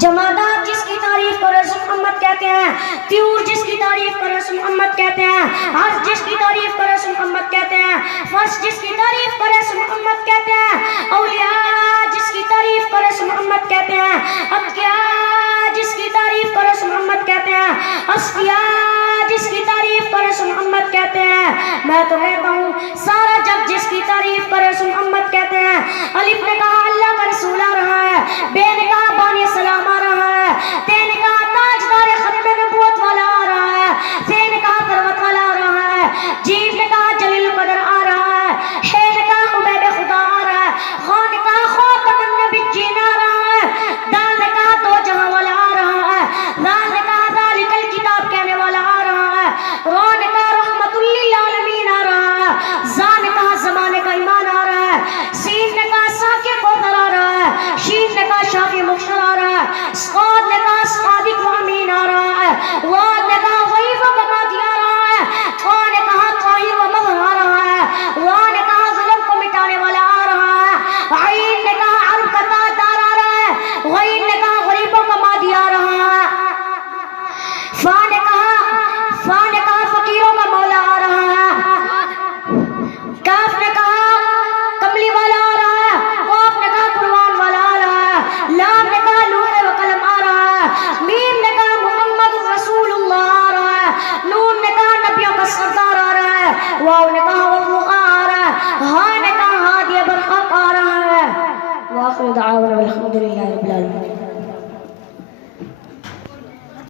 जमादात जिसकी तारीफ को रसूल मोहम्मद कहते हैं, त्यूर जिसकी तारीफ को रसूल मोहम्मद कहते हैं, हर्ष जिसकी तारीफ को रसूल मोहम्मद कहते हैं, फर्श जिसकी तारीफ को रसूल मोहम्मद कहते हैं, औलिया जिसकी तारीफ को रसूल मोहम्मद कहते हैं, अत्किया जिसकी तारीफ को रसूल मोहम्मद कहते हैं, अस्फिया जिसकी तारीफ को रसूल मोहम्मद कहते हैं। मैं तो कहता हूँ सारा जग जिसकी तारीफ को रसूल मोहम्मद कहते हैं। अलिफ ने कहा अल्लाह का रसूल आ रहा है, बे ने कहा बानी सलाम आ रहा है, ते ने कहा ताजदार खत्म नबूवत वाला आ रहा है, से ने कहा फरवत वाला आ रहा है, जीव ने कहा जलील कदर आ रहा है, हे ने कहा उबैद खुदा आ रहा है, खा ने कहा खातमुन नबिय्यीन आ रहा है, दाल ने कहा दो जहां वाला आ रहा है, लाल ने कहा जालिकल किताब कहने वाला आ रहा है, रो ने कहा रहमतुल लिल आलमीन आ रहा है, जा ने कहा ज़माने का ईमान आ रहा है, सीन ने कहा साके कौसर आ रहा है, शीन ने कहा शाफी मुख्तर आ रहा है, साद ने कहा सादिक व अमीन आ रहा है, वाद ने कहा गरीब व ममादी आ रहा है, ता ने कहा ताहिर व मज़हर आ रहा है, वा ने कहा ज़ुल्म को मिटाने वाला आ रहा है, आइन ने कहा अरब का ताजदार आ रहा है, गईन ने कहा गरीबों का मादी आ रहा है, फा ने कहा फकीरों का मौला आ रहा है, काफ ने कहा कमली वाला आ रहा है, काफ ने कहा कुरबान वाला आ रहा है, लाम ने कहा लूहे व कलम आ रहा है, मीम ने कहा मोहम्मद रसूलुल्लाह आ रहा है, नून ने कहा नबियों का सरदार आ रहा है, वाव ने कहा वफ़ुक़ा आ रहा है, हा ने कहा हादी बरहक आ रहा है। वाखिर दाअवाना अल्हम्दुलिल्लाहि रब्बिल आलमीन।